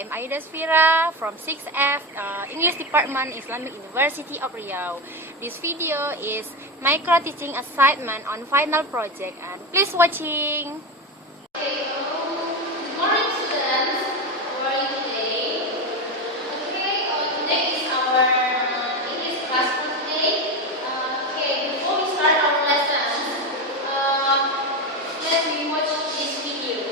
I'm Aida Sfira from 6F English Department, Islamic University of Riau. This video is micro teaching assignment on final project, and please watching. Okay, good morning students. How are you today? Okay, today is our English class for today. Okay, before we start our lesson, let me watch this video.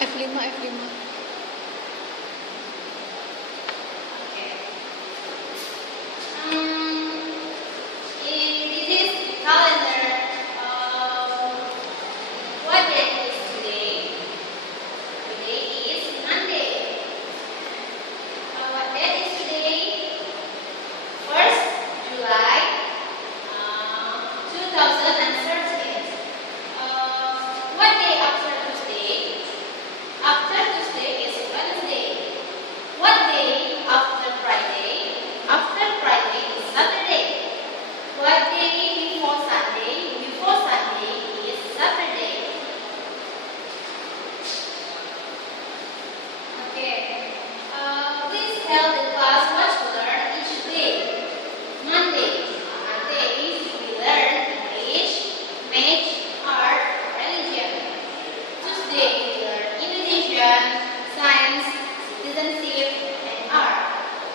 F5. What day after Tuesday? After Tuesday, religion, science, citizenship, and art.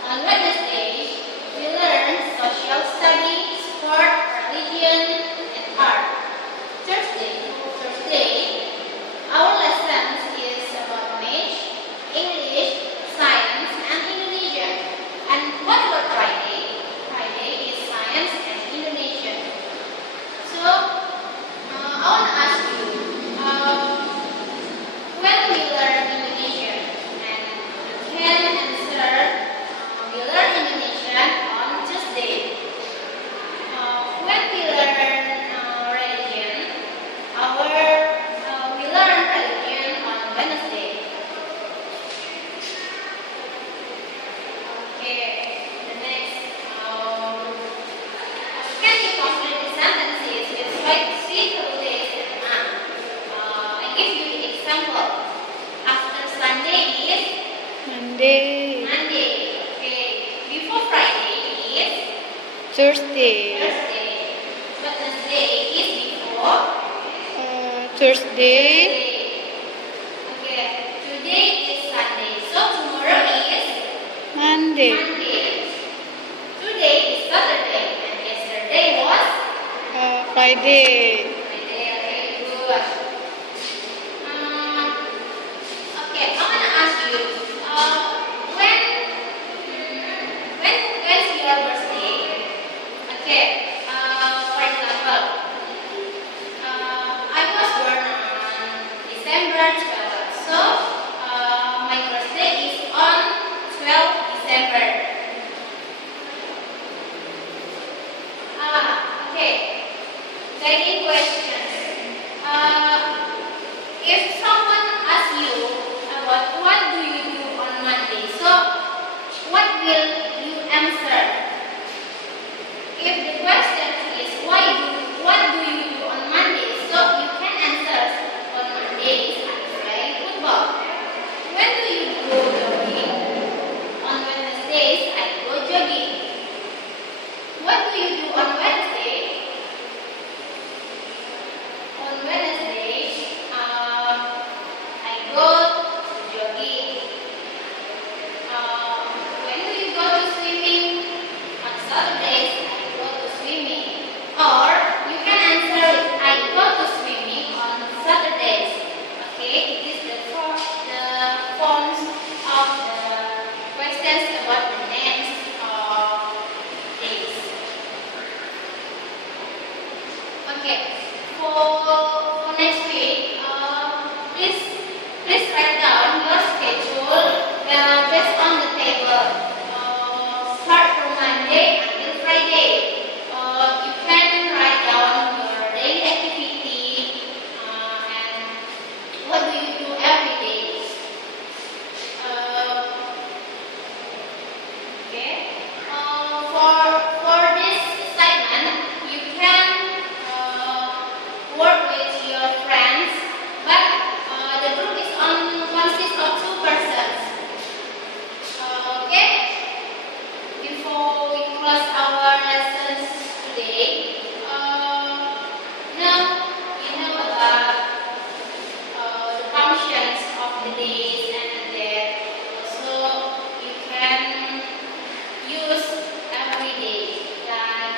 On Wednesday, we learn social studies, sport, religion, and art. Thursday, our lessons is about math, English, science, and Indonesian. And what about Friday? Friday is science and Indonesian. So, I want to ask you, when we learn Indonesian, and you can answer, we learn Indonesian on Tuesday. When we learn religion, we learn religion on Wednesday. Okay, the next, can you complete the sentences with sweet days and month? I give you the example. After Sunday is Monday, Okay. Before Friday is Thursday, Wednesday is before Thursday, Okay. Today is Sunday. So tomorrow is Monday, Monday. Today is Saturday. And yesterday was Friday. Friday. Okay, good. Okay, I want to ask you, when's your birthday? Okay, for example, I was born on December 12th, so my birthday is on 12th December. Okay, second question. If someone asks you about what do you do on Monday, so what will you answer? If the question is what do you do on Monday, so you can answer on Mondays I play football. When do you go jogging? On Wednesdays I go jogging. What do you do on Wednesday? On Wednesday, I go to jogging. When do you go to swimming? On Saturdays, I go to swimming. Or you can answer it, I go to swimming on Saturdays. Okay, it is the forms of the questions about the names of days. Okay, for next week, please write down your schedule based on the table. Start from Monday until Friday. You can write down your daily activity and what do you do every day. Okay. For this assignment, you can work with your friends, but the group is consists of 2 persons. Okay. Before we close our lessons today, now we know about the functions of the days and the day. So you can use every day, like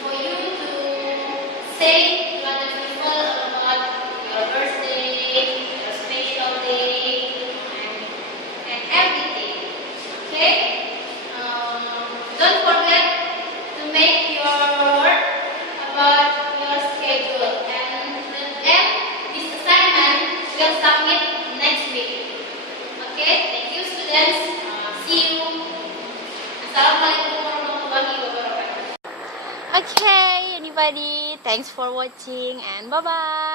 for you to say to other people about your birthday, your special day, and everything. Okay? Don't forget to make your work about your schedule, and then this assignment will submit next week. Okay? Thank you, students. See you. Assalamualaikum warahmatullahi wabarakatuh. Okay, anybody, thanks for watching and bye-bye.